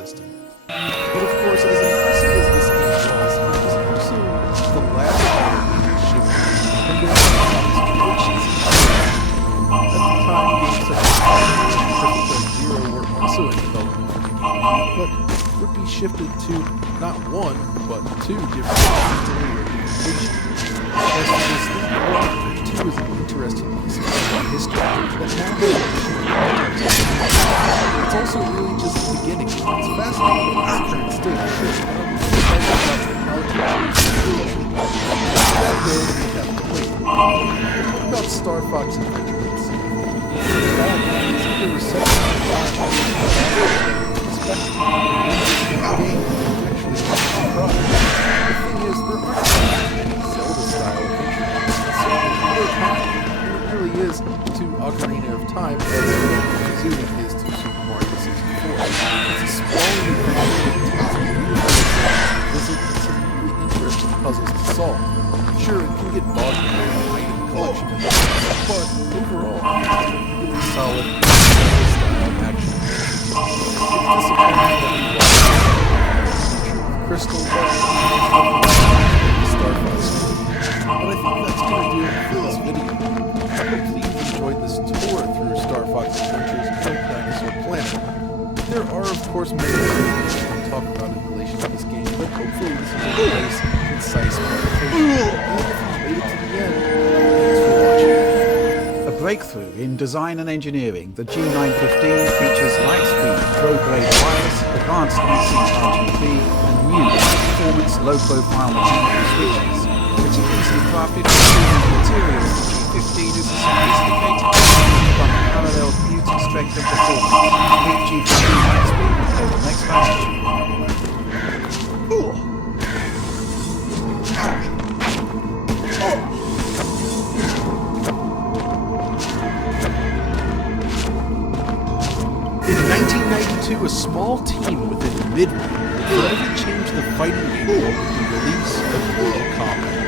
system. But of course, as impressive as this game was, it was also the last fighting game to ship from their glitches. At the time, games such as Outland and Zero were also in development for the game, but would be shifted to not one, but two different implementations. As for this thing, two is an interesting piece of history that now it's also really just the beginning. It's fascinating that this current state of shit. What about Star Fox Adventures? The reception the thing is, there aren't many Zelda-style adventures. It really is to Ocarina of Time as Kazooie is to Super Mario 64. It's a sprawling adventure that visit and some really interesting puzzles to solve. Sure, it can get bogged down in an item collection, but overall, it's a really solid Zelda-style action. It's disappointing that we watched Crystal Ball Star Fox, but I think that's going to do it for this video. Hopefully you've enjoyed this tour through Star Fox Adventures and Dinosaur Planet. There are, of course, many things to talk about in relation to this game, but hopefully this is a nice, concise presentation. And if you made it to the end, thanks for watching. A breakthrough in design and engineering, the G915 features Lightspeed Pro-Grade wireless, advanced RGB, and new high-performance low-profile mechanical switches. Meticulously crafted with premium materials, the G15 is a sophisticated from unparalleled beauty, strength, and performance. Meet G15 Lightspeed until the next passage. In 1992, a small team within Midway would forever change the fighting game world with the release of Mortal Kombat.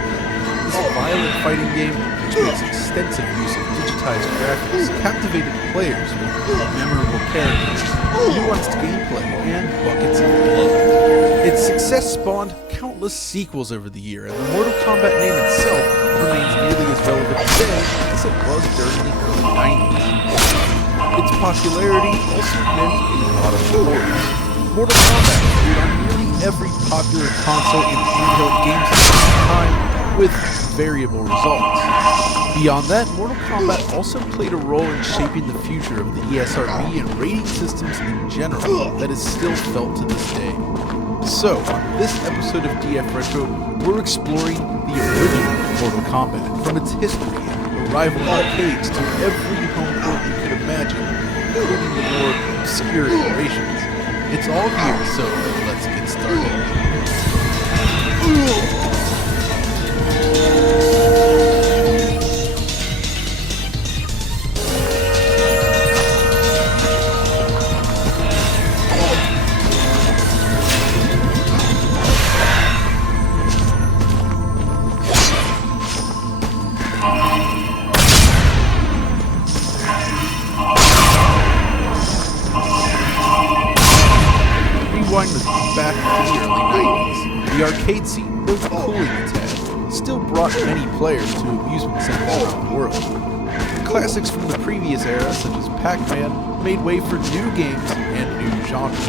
This violent fighting game, which makes extensive use of digitized graphics, captivated players with memorable characters, nuanced gameplay, and buckets of blood. Its success spawned countless sequels over the year, and the Mortal Kombat name itself remains nearly as relevant today as it was during the early 90s. Its popularity also meant a lot of awards. Mortal Kombat appeared on nearly every popular console and handheld game system at the time, with variable results. Beyond that, Mortal Kombat also played a role in shaping the future of the ESRB and rating systems in general that is still felt to this day. So, on this episode of DF Retro, we're exploring the original Mortal Kombat, from its history and arrival in arcades to every home port you could imagine, including the more obscure iterations. It's all here, so let's get started. Back to the early 90s, the arcade scene, though cooling its head, still brought many players to amusement centers around the world. Classics from the previous era, such as Pac-Man, made way for new games and new genres.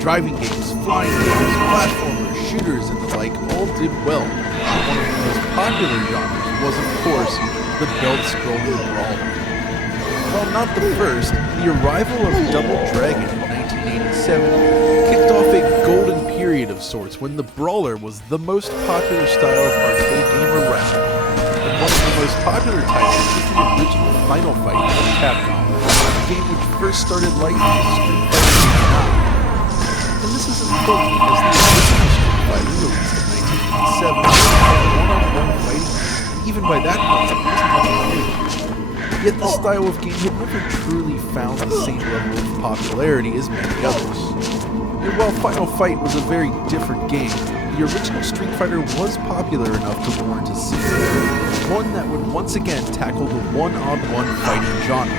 Driving games, flying games, platformers, shooters, and the like all did well. One of the most popular genres was, of course, the belt-scrolling brawler. While not the first, the arrival of Double Dragon in 1987 kicked off a golden period of sorts when the brawler was the most popular style of arcade game around. And one of the most popular titles is the original Final Fight from Capcom, a game which first started life as Street Fighter 9. And this is important because the original Street Fighter released in 1987 had one-on-one fighting, even by that point, it wasn't much new. Yet the style of game had never truly found the same level of popularity as many others. And while Final Fight was a very different game, the original Street Fighter was popular enough to warrant a sequel, one that would once again tackle the one-on-one fighting genre.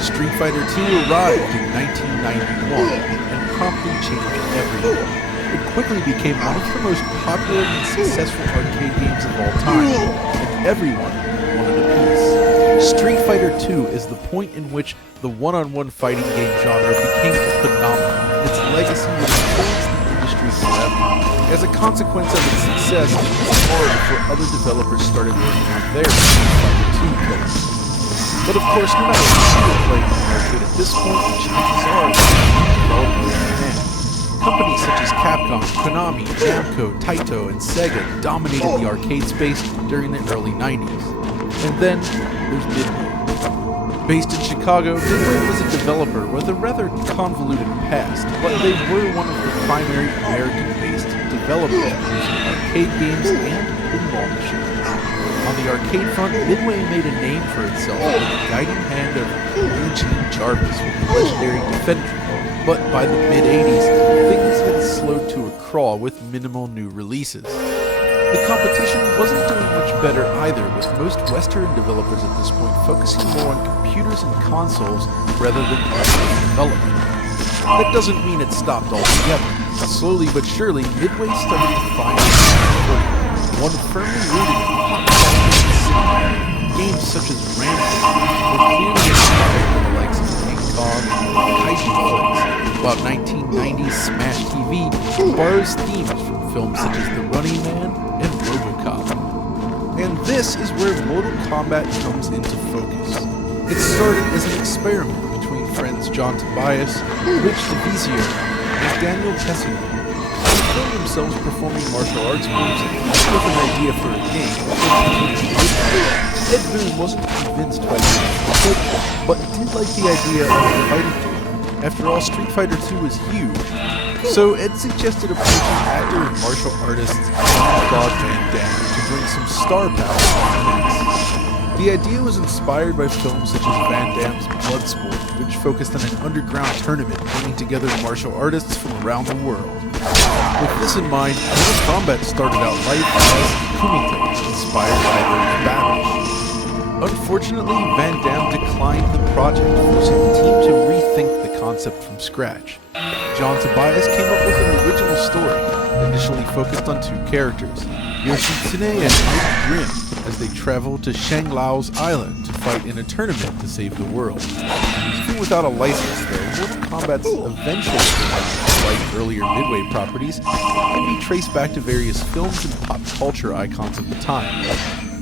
Street Fighter II arrived in 1991 and promptly changed everything. It quickly became one of the most popular and successful arcade games of all time, and everyone wanted a piece. Street Fighter II is the point in which the one-on-one fighting game genre became a phenomenon. Its legacy would influence the industry forever. As a consequence of its success, it was hard before other developers started working on their Street Fighter II killer. But of course, no matter who you're playing in the arcade at this point, the chances are that developers can. Companies such as Capcom, Konami, Namco, Taito, and Sega dominated the arcade space during the early 90s. And then, there's Midway. Based in Chicago, Midway was a developer with a rather convoluted past, but they were one of the primary American-based developers producing arcade games and pinball machines. On the arcade front, Midway made a name for itself with the guiding hand of Eugene Jarvis with the legendary Defender. But by the mid-80s, things had slowed to a crawl with minimal new releases. The competition wasn't doing much better either, with most Western developers at this point focusing more on computers and consoles rather than arcade development. That doesn't mean it stopped altogether. Slowly but surely, Midway started to find its footing, one firmly rooted in pop culture and cinema. Games such as Rampage were clearly inspired by the likes of King Kong and kaiju flicks, while 1990s Smash TV borrows themes from films such as The Running Man and RoboCop. And this is where Mortal Kombat comes into focus. It started as an experiment between friends John Tobias, Rich DeVizio, and Daniel Pessino. They filmed themselves performing martial arts moves with an idea for a game. Ed Boon wasn't convinced by the approach, but did like the idea of a fighting game. After all, Street Fighter II was huge, so Ed suggested approaching actor and martial artist Jean-Claude Van Damme to bring some star power to the mix. The idea was inspired by films such as Van Damme's Bloodsport, which focused on an underground tournament bringing together martial artists from around the world. With this in mind, Mortal Kombat started out life as Kumite, inspired by those battles. Unfortunately, Van Damme declined the project, forcing the team to rethink the concept from scratch. John Tobias came up with an original story, initially focused on two characters, Yoshitsune and Nick Grimm, as they travel to Shanglao's island to fight in a tournament to save the world. Even without a license, though, Mortal Kombat's eventual development, like earlier Midway properties, can be traced back to various films and pop culture icons of the time.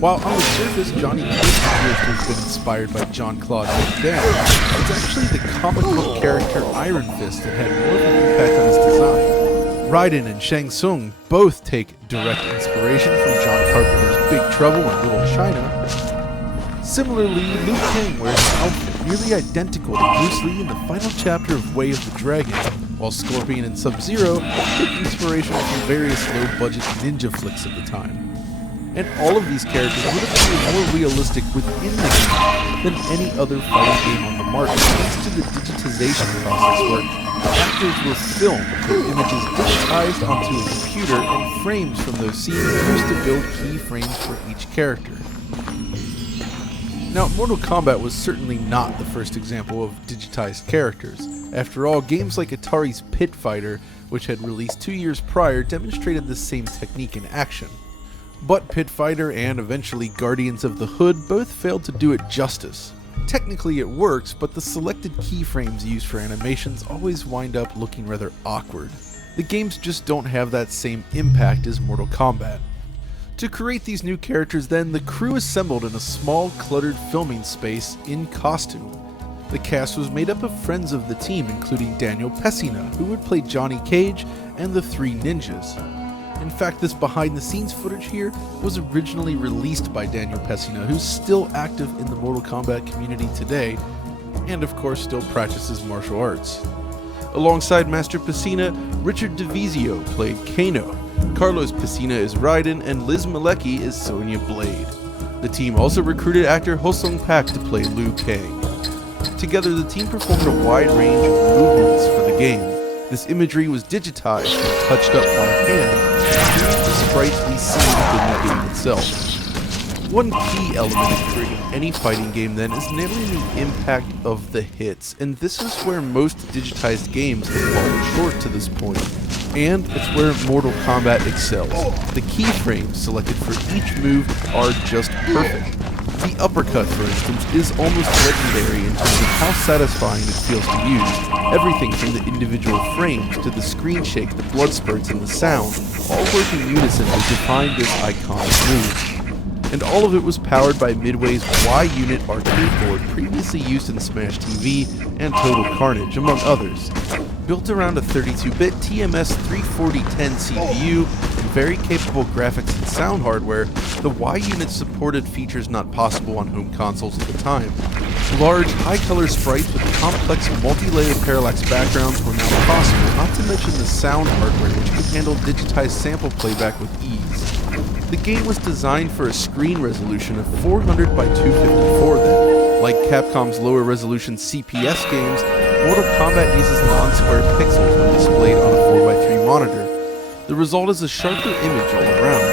While on the surface, Johnny Cage appears to have been inspired by Jean-Claude Van Damme, it's actually the comic book character Iron Fist that had more of an impact on his design. Raiden and Shang Tsung both take direct inspiration from John Carpenter's Big Trouble in Little China. Similarly, Liu Kang wears an outfit nearly identical to Bruce Lee in the final chapter of Way of the Dragon, while Scorpion and Sub-Zero take inspiration from various low-budget ninja flicks of the time. And all of these characters would appear more realistic within the game than any other fighting game on the market, thanks to the digitization process where actors were filmed, their images digitized onto a computer, and frames from those scenes used to build keyframes for each character. Now, Mortal Kombat was certainly not the first example of digitized characters. After all, games like Atari's Pit Fighter, which had released 2 years prior, demonstrated this same technique in action. But Pit Fighter and eventually Guardians of the Hood both failed to do it justice. Technically it works, but the selected keyframes used for animations always wind up looking rather awkward. The games just don't have that same impact as Mortal Kombat. To create these new characters then, the crew assembled in a small, cluttered filming space in costume. The cast was made up of friends of the team, including Daniel Pessina, who would play Johnny Cage, and the Three Ninjas. In fact, this behind-the-scenes footage here was originally released by Daniel Pessina, who's still active in the Mortal Kombat community today, and of course still practices martial arts. Alongside Master Pessina, Richard DeVizio played Kano, Carlos Pessina is Raiden, and Liz Malecki is Sonya Blade. The team also recruited actor Hosung Pak to play Liu Kang. Together, the team performed a wide range of movements for the game. This imagery was digitized and touched up by hand, creating the sprites we see within the game itself. One key element in creating any fighting game then is nailing the impact of the hits, and this is where most digitized games have fallen short to this point. And it's where Mortal Kombat excels. The keyframes selected for each move are just perfect. The uppercut, for instance, is almost legendary in terms of how satisfying it feels to use. Everything from the individual frames to the screen shake, the blood spurts, and the sound all work in unison to define this iconic move. And all of it was powered by Midway's Y-Unit arcade board previously used in Smash TV and Total Carnage, among others. Built around a 32-bit TMS 34010 CPU and very capable graphics and sound hardware, the Y-Unit supported features not possible on home consoles at the time. Large, high-color sprites with complex multi-layered parallax backgrounds were now possible, not to mention the sound hardware which could handle digitized sample playback with ease. The game was designed for a screen resolution of 400 by 254 then. Like Capcom's lower resolution CPS games, Mortal Kombat uses non-square pixels when displayed on a 4x3 monitor. The result is a sharper image all around.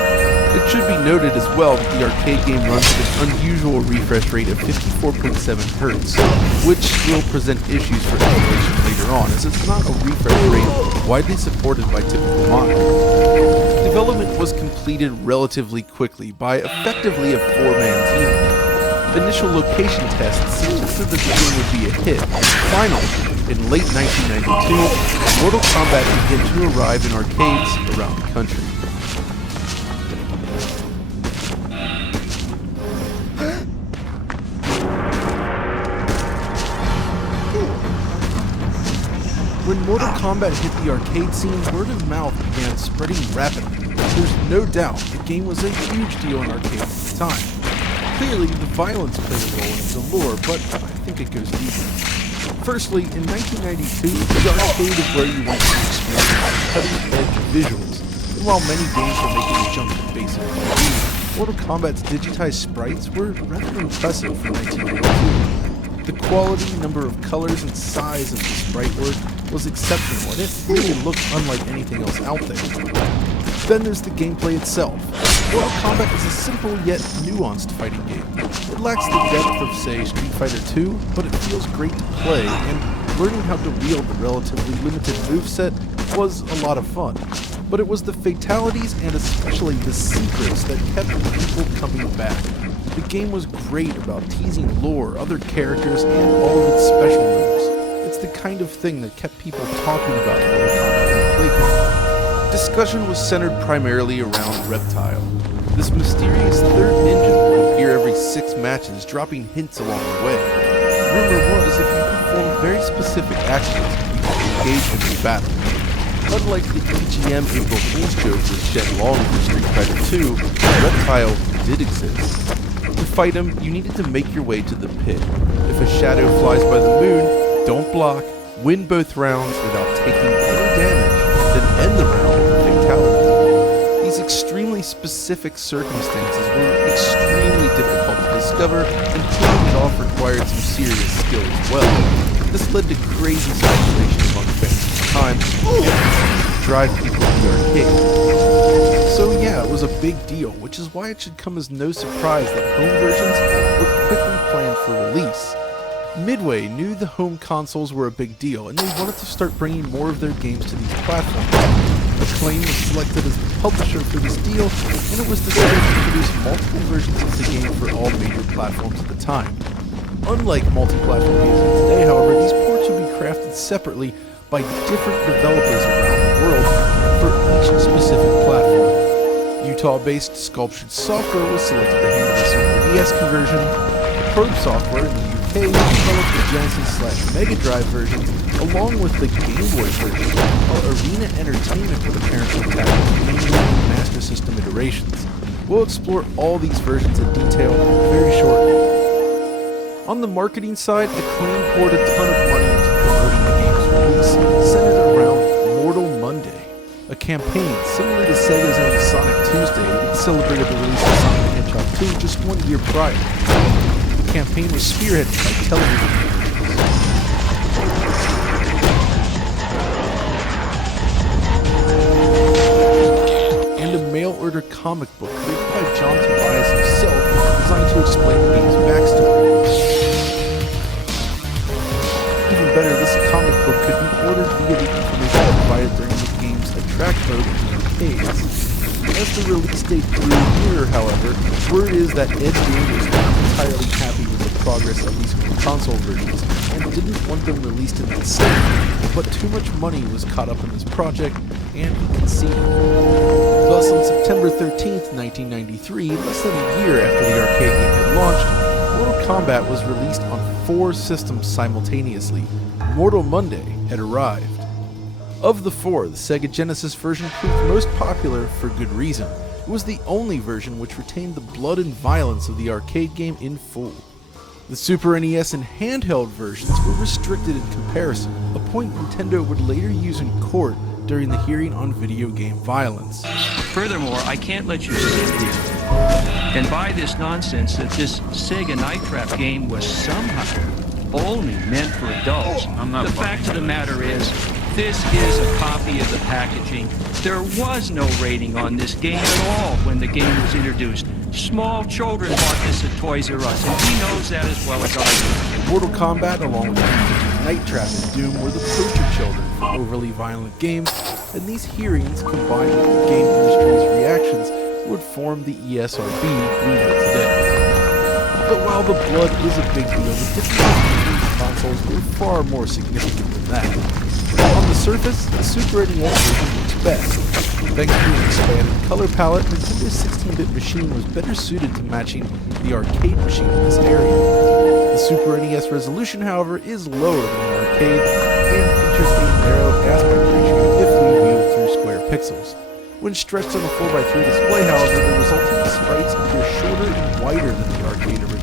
It should be noted as well that the arcade game runs at an unusual refresh rate of 54.7 Hz, which will present issues for emulation later on, as it's not a refresh rate widely supported by typical monitors. Development was completed relatively quickly by effectively a 4-man team. Initial location tests suggested that the game would be a hit. Finally, in late 1992, Mortal Kombat began to arrive in arcades around the country. When Mortal Kombat hit the arcade scene, word of mouth began spreading rapidly. There's no doubt the game was a huge deal in arcades at the time. Clearly, the violence played a role in its allure, but I think it goes deeper. Firstly, in 1992, the arcade is where you went to experience cutting-edge visuals, and while many games were making a jump to basic 2D, Mortal Kombat's digitized sprites were rather impressive for 1992. The quality, number of colors, and size of the sprite work was exceptional, and it really looked unlike anything else out there. Then there's the gameplay itself. Mortal Kombat is a simple yet nuanced fighting game. It lacks the depth of, say, Street Fighter II, but it feels great to play, and learning how to wield the relatively limited moveset was a lot of fun. But it was the fatalities and especially the secrets that kept people coming back. The game was great about teasing lore, other characters, and all of its special moves. It's the kind of thing that kept people talking about Mortal Kombat in the playground. Discussion was centered primarily around Reptile. This mysterious third ninja would appear every 6 matches, dropping hints along the way. Rumor was if you performed very specific actions, you could engage in the battle. Unlike the EGM April Fool's joke that shed long for Street Fighter II, Reptile did exist. To fight him, you needed to make your way to the pit. If a shadow flies by the moon, don't block, win both rounds without taking any damage, then end the round with a fatality. These extremely specific circumstances were extremely difficult to discover, and pulling it off required some serious skill as well. This led to crazy speculation among fans at the time, and drive people to the arcade. So yeah, it was a big deal, which is why it should come as no surprise that home versions were quickly planned for release. Midway knew the home consoles were a big deal, and they wanted to start bringing more of their games to these platforms. Acclaim was selected as the publisher for this deal, and it was decided to produce multiple versions of the game for all major platforms at the time. Unlike multi-platform games today, however, these ports would be crafted separately by different developers around the world for each specific platform. Utah-based Sculptured Software was selected to handle the Super NES conversion. Probe Software in the UK developed the Genesis/Mega Drive versions along with the Game Boy version, while Arena Entertainment would apparently tackle the Game and Master System iterations. We'll explore all these versions in detail very shortly. On the marketing side, Acclaim poured a ton of money into promoting the game's release, centered around Mortal Monday, a campaign similar to Sega's own Sonic Tuesday that celebrated the release of Sonic the Hedgehog 2 just 1 year prior. The campaign was spearheaded by television and a mail-order comic book created by John Tobias himself itself designed to explain the game's backstory. Even better, this comic book could be ordered via the information provided during the game's attract mode in the arcades. As the release date grew nearer, however, word is that Ed Boon was not entirely happy with the progress of these console versions and didn't want them released in that state, but too much money was caught up in this project, and he conceded. Thus, on September 13th, 1993, less than a year after the arcade game had launched, Mortal Kombat was released on 4 systems simultaneously. Mortal Monday had arrived. Of the 4, the Sega Genesis version proved most popular for good reason. It was the only version which retained the blood and violence of the arcade game in full. The Super NES and handheld versions were restricted in comparison, a point Nintendo would later use in court during the hearing on video game violence. Furthermore, I can't let you sit here and buy this nonsense that this Sega Night Trap game was somehow only meant for adults. The fact of the matter is, this is a copy of the packaging. There was no rating on this game at all when the game was introduced. Small children bought this at Toys R Us, and he knows that as well as I do. Mortal Kombat, along with Night Trap and Doom, were the poster children for overly violent games, and these hearings, combined with the game industry's reactions, would form the ESRB we know today. But while the blood is a big deal, the differences between the consoles were far more significant than that. On the surface, the Super NES version looks best. Thanks to an expanded color palette, Nintendo's 16-bit machine was better suited to matching the arcade machine in this area. The Super NES resolution, however, is lower than the arcade and features a narrow aspect ratio if we view it through square pixels. When stretched on a 4x3 display, however, the resulting sprites appear shorter and wider than the arcade original.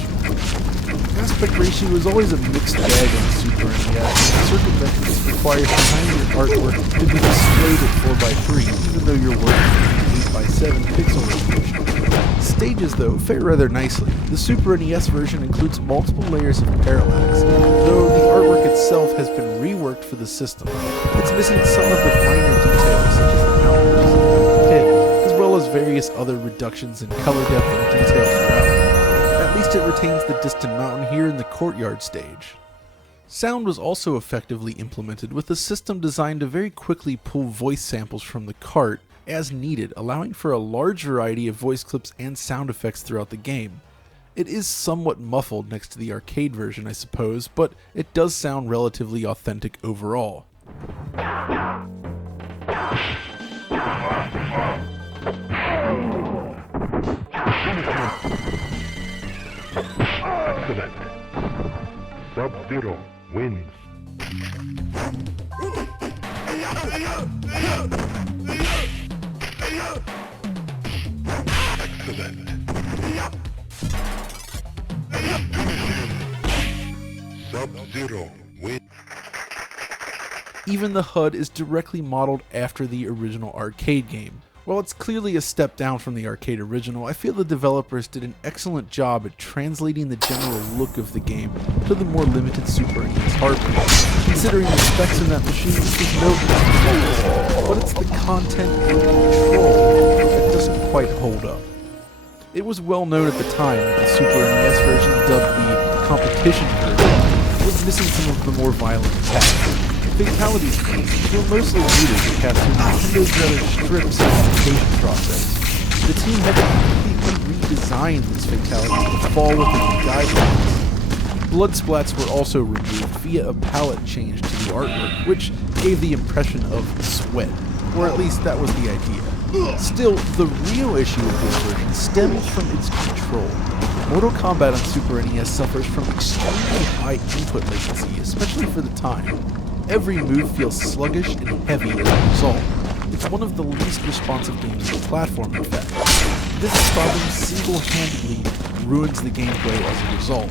Aspect ratio is always a mixed bag on the Super NES, and circumventing this requires behind your artwork to be displayed at 4x3, even though you're working with 8x7 pixel resolution. Stages, though, fare rather nicely. The Super NES version includes multiple layers of parallax, though the artwork itself has been reworked for the system. It's missing some of the finer details, such as the mountains and the pit, as well as various other reductions in color depth and detail throughout. At least it retains the distant mountain here in the courtyard stage. Sound was also effectively implemented, with the system designed to very quickly pull voice samples from the cart as needed, allowing for a large variety of voice clips and sound effects throughout the game. It is somewhat muffled next to the arcade version, I suppose, but it does sound relatively authentic overall. Sub-Zero wins. Excellent. Sub-Zero wins. Even the HUD is directly modeled after the original arcade game. While it's clearly a step down from the arcade original, I feel the developers did an excellent job at translating the general look of the game to the more limited Super NES hardware. Considering the specs in that machine, this is no disrespect, but it's the content and control that doesn't quite hold up. It was well known at the time that the Super NES version, dubbed the competition version, was missing some of the more violent attacks. Fatalities were mostly needed to capture Nintendo's rather strict certification process. The team had to completely redesign these fatalities to fall within the guidelines. Blood splats were also removed via a palette change to the artwork, which gave the impression of sweat, or at least that was the idea. Still, the real issue of this version stems from its control. Mortal Kombat on Super NES suffers from extremely high input latency, especially for the time. Every move feels sluggish and heavy as a result. It's one of the least responsive games on the platform, in fact. This problem single-handedly ruins the gameplay as a result.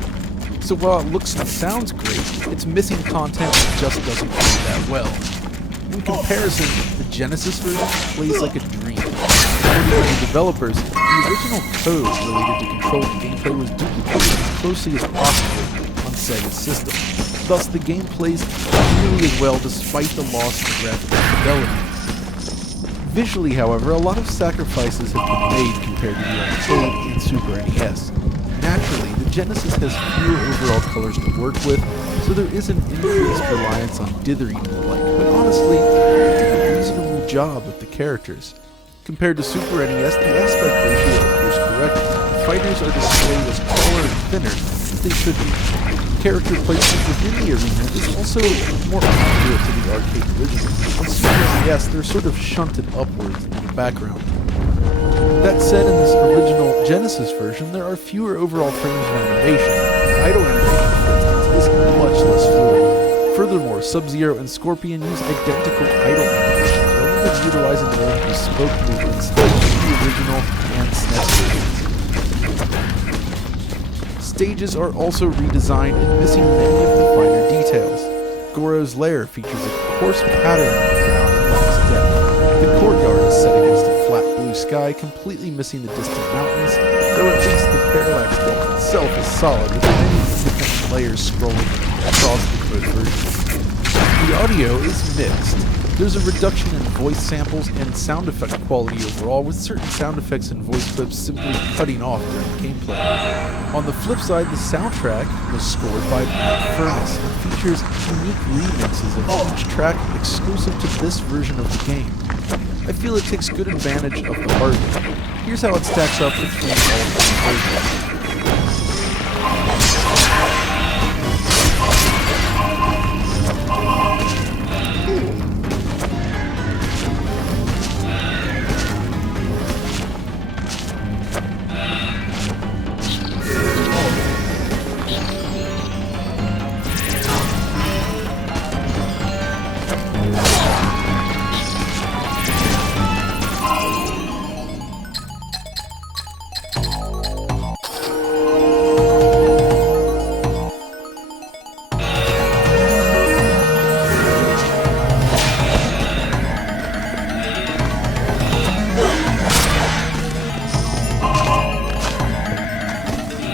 So while it looks and sounds great, its missing content just doesn't play that well. In comparison, the Genesis version plays like a dream. According to the developers, the original code related to controlling gameplay was duplicated as closely as possible on Sega's system. Thus, the game plays nearly as well despite the loss of graphical fidelity. Visually, however, a lot of sacrifices have been made compared to the arcade and Super NES. Naturally, the Genesis has fewer overall colors to work with, so there is an increased reliance on dithering and the like, but honestly, they did a reasonable job with the characters. Compared to Super NES, the aspect ratio appears correct. Fighters are displayed as taller and thinner, as they should be. Character placement within the arena is also more accurate to the arcade original. On Super NES, they're sort of shunted upwards in the background. That said, in this original Genesis version, there are fewer overall frames of animation. Idle animation, for instance, is much less fluid. Furthermore, Sub-Zero and Scorpion use identical idle animations rather than utilizing their own bespoke movements like the original and SNES versions. Stages are also redesigned and missing many of the finer details. Goro's lair features a coarse pattern on the ground and lacks depth. The courtyard is set against a flat blue sky, completely missing the distant mountains, though at least the parallax depth itself is solid, with many independent layers scrolling across the both versions. The audio is mixed. There's a reduction in voice samples and sound effect quality overall, with certain sound effects and voice clips simply cutting off during gameplay. On the flip side, the soundtrack was scored by Matt Furness and features unique remixes of each track exclusive to this version of the game. I feel it takes good advantage of the hardware. Here's how it stacks up between all three versions.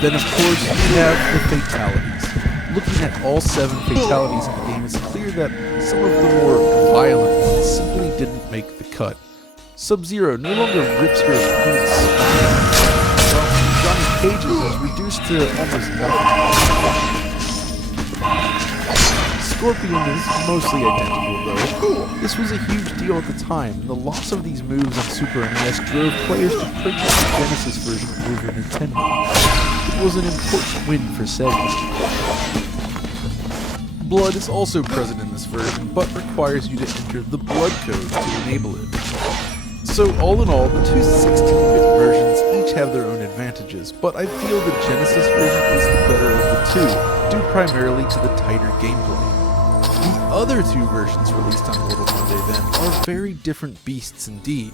Then, of course, we have the fatalities. Looking at all 7 fatalities in the game, it's clear that some of the more violent ones simply didn't make the cut. Sub-Zero no longer rips your opponent's spine, while Johnny Cage's is reduced to almost nothing. Scorpion is mostly identical, though. This was a huge deal at the time, and the loss of these moves on Super NES drove players to purchase the Genesis version over Nintendo. It was an important win for Sega. Blood is also present in this version, but requires you to enter the blood code to enable it. So all in all, the two 16-bit versions each have their own advantages, but I feel the Genesis version is the better of the two, due primarily to the tighter gameplay. The other 2 versions released on Little Monday then are very different beasts indeed.